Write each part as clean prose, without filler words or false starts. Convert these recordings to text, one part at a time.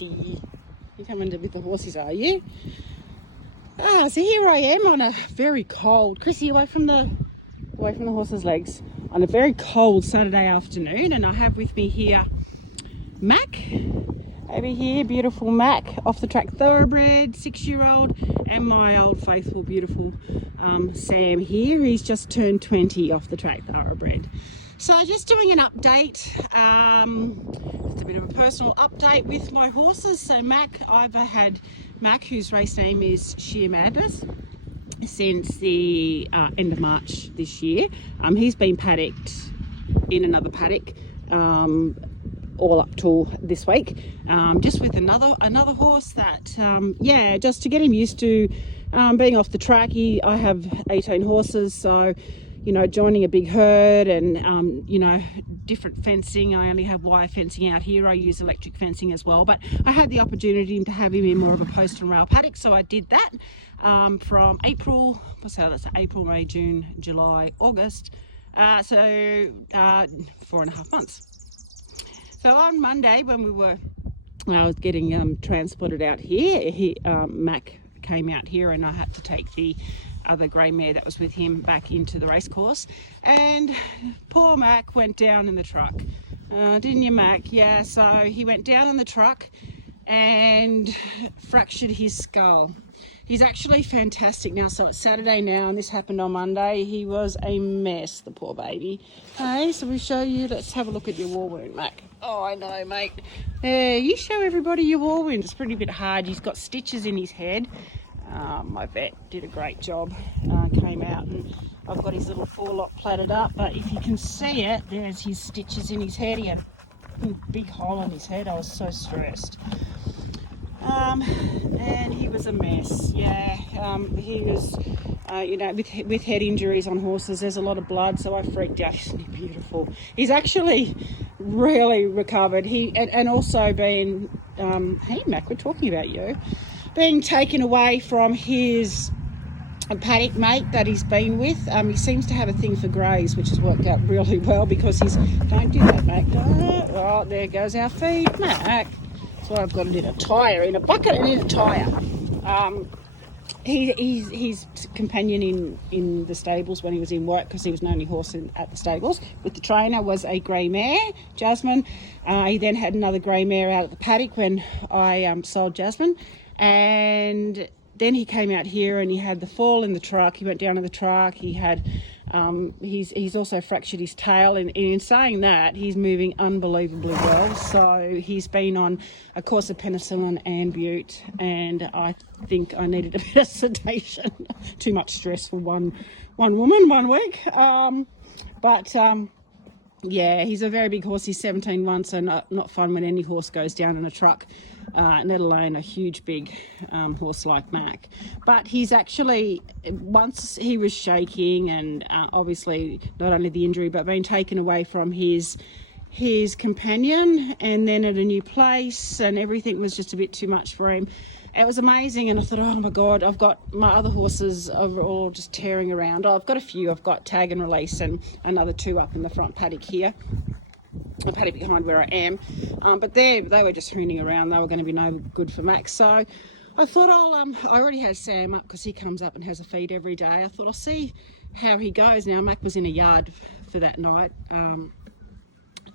You're coming with the horses, are you? So here I am on a very cold, Chrissy, away from the horse's legs, on a very cold Saturday afternoon, and I have with me here Mac over here, beautiful Mac, off the track thoroughbred, 6-year-old, and my old faithful beautiful Sam here. He's just turned 20, off the track thoroughbred. So just doing an update, it's a bit of a personal update with my horses. So Mac, I've had Mac, whose race name is Sheer Madness, since the end of March this year. He's been paddocked in another paddock all up till this week, just with another horse that just to get him used to being off the track. I have 18 horses, so joining a big herd and different fencing. I only have wire fencing out here. I use electric fencing as well, but I had the opportunity to have him in more of a post and rail paddock, so I did that from April, April, May, June, July, August, so 4.5 months. So on Monday, when I was getting transported out here, Mac came out here, and I had to take the other grey mare that was with him back into the race course, and poor Mac went down in the truck, didn't you, Mac? Yeah, so he went down in the truck and fractured his skull. He's actually fantastic now. So it's Saturday now, and this happened on Monday. He was a mess, the poor baby. Hey, so we show you, let's have a look at your war wound, Mac. Oh, I know, mate. You show everybody your war wound. It's pretty bit hard. He's got stitches in his head. My vet did a great job, came out, and I've got his little forelock platted up, but if you can see it, there's his stitches in his head. He had a big hole in his head. I was so stressed. And he was a mess. Yeah, he was, with head injuries on horses, there's a lot of blood, so I freaked out. Isn't he beautiful? He's actually really recovered. And also been, hey Mac, we're talking about you, being taken away from his paddock mate that he's been with. He seems to have a thing for greys, which has worked out really well, because don't do that, Mac. Don't. Oh, there goes our feed, Mac. So I've got it in a tyre, in a bucket and in a tyre. He's companion in the stables when he was in work, because he was the only horse at the stables with the trainer, was a grey mare, Jasmine. He then had another grey mare out at the paddock when I sold Jasmine, and then he came out here and he had the fall in the truck. He went down in the truck. He had he's also fractured his tail, and in saying that, he's moving unbelievably well. So he's been on a course of penicillin and bute, and I think I needed a bit of sedation. Too much stress for one woman 1 week. Yeah, he's a very big horse. He's 17-1, so not fun when any horse goes down in a truck, let alone a huge big horse like Mac. But he's actually, once he was shaking, and obviously not only the injury, but being taken away from his companion, and then at a new place, and everything was just a bit too much for him. It was amazing, and I thought, oh my God, I've got my other horses are all just tearing around. I've got a few. I've got Tag and Release and another 2 up in the front paddock here, a paddock behind where I am. But they were just hooning around. They were going to be no good for Max. So I thought I already had Sam up, because he comes up and has a feed every day. I thought I'll see how he goes. Now, Mac was in a yard for that night,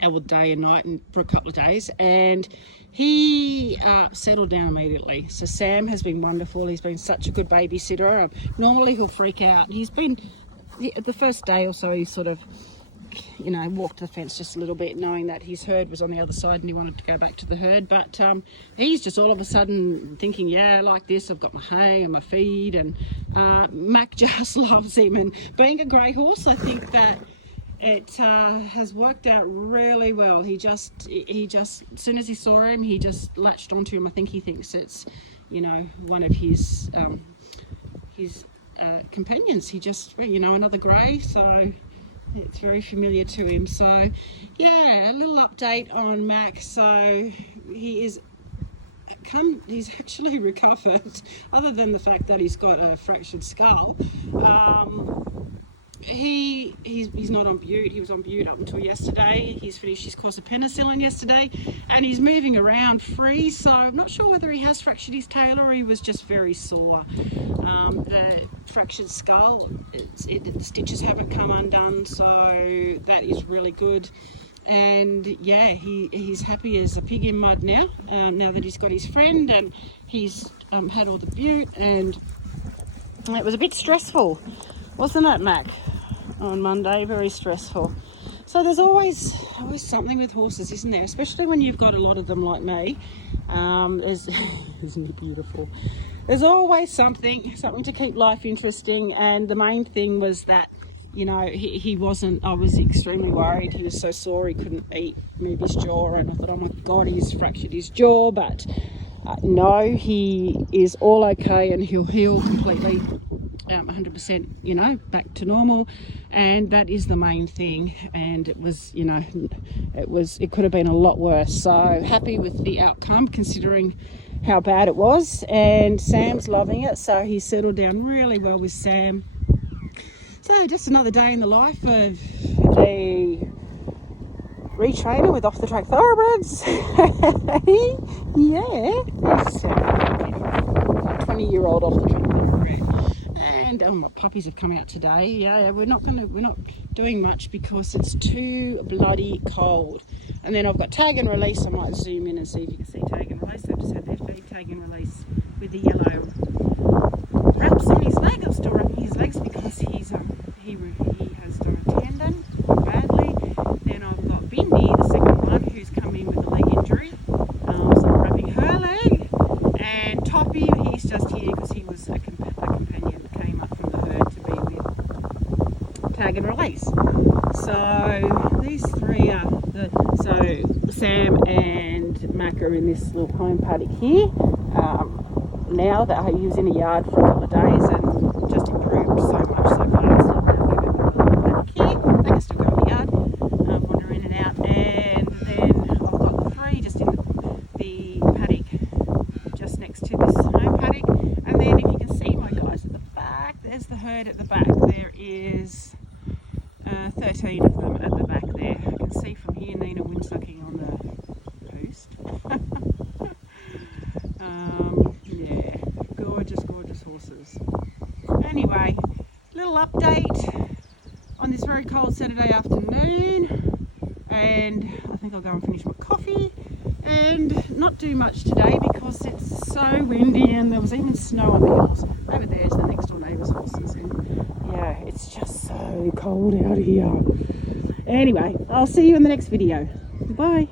all day and night, and for a couple of days, and he settled down immediately. So Sam has been wonderful. He's been such a good babysitter. Normally he'll freak out. He's been, the first day or so, he sort of walked the fence just a little bit, knowing that his herd was on the other side and he wanted to go back to the herd. But he's just all of a sudden thinking, yeah, I like this, I've got my hay and my feed, and Mac just loves him. And being a grey horse, I think that it has worked out really well. He just, as soon as he saw him, he just latched onto him. I think he thinks it's, one of his companions. He just, another grey, so it's very familiar to him. So yeah, a little update on Mac. So he's actually recovered, other than the fact that he's got a fractured skull. he's not on bute. He was on bute up until yesterday. He's finished his course of penicillin yesterday, and he's moving around free. So I'm not sure whether he has fractured his tail or he was just very sore. The fractured skull, the stitches haven't come undone, so that is really good. And yeah, he's happy as a pig in mud now. Now that he's got his friend and he's had all the bute, and it was a bit stressful, wasn't it, Mac? On Monday, very stressful. So there's always something with horses, isn't there? Especially when you've got a lot of them like me. Isn't it beautiful? There's always something to keep life interesting. And the main thing was that, you know, he wasn't, I was extremely worried. He was so sore he couldn't move his jaw, and I thought, oh my God, he's fractured his jaw. But no, he is all okay, and he'll heal completely, 100%, you know, back to normal. And that is the main thing. And it was, you know, it could have been a lot worse. So happy with the outcome considering how bad it was. And Sam's loving it, so he settled down really well with Sam. So just another day in the life of a retrainer with off the track thoroughbreds. Yeah, it's a 20-year-old off the track thoroughbred. And my puppies have come out today. Yeah, we're not doing much because it's too bloody cold. And then I've got tag and release. I might zoom in and see if you can see tag and release. They've just had their feed tag and release with the yellow wraps on his leg. I'm still wrapping his legs because he has done a tendon badly. Then I've got Bindi, the second one, who's come in with a leg injury. So I'm wrapping her leg. And Toppy, he's just here because he was a companion that came up from the herd to be with tag and release. So these three are so Sam and Mac are in this little home paddock here. Now that he was in a yard for a couple of days and just improved so much so far. So now we're going to have a little paddock here. They can still go in the yard, wander in and out. And then I've got the three just in the paddock just next to this home paddock. And then if you can see my guys at the back, there's the herd at the back. There is 13 of them at the back there. I can see from here Nina windsucking on the post. Yeah, gorgeous horses. Anyway, little update on this very cold Saturday afternoon, and I think I'll go and finish my coffee and not do much today because it's so windy and there was even snow on the hills. Over there's the next door neighbour's horses, and yeah, it's just so cold out here. Anyway, I'll see you in the next video. Bye.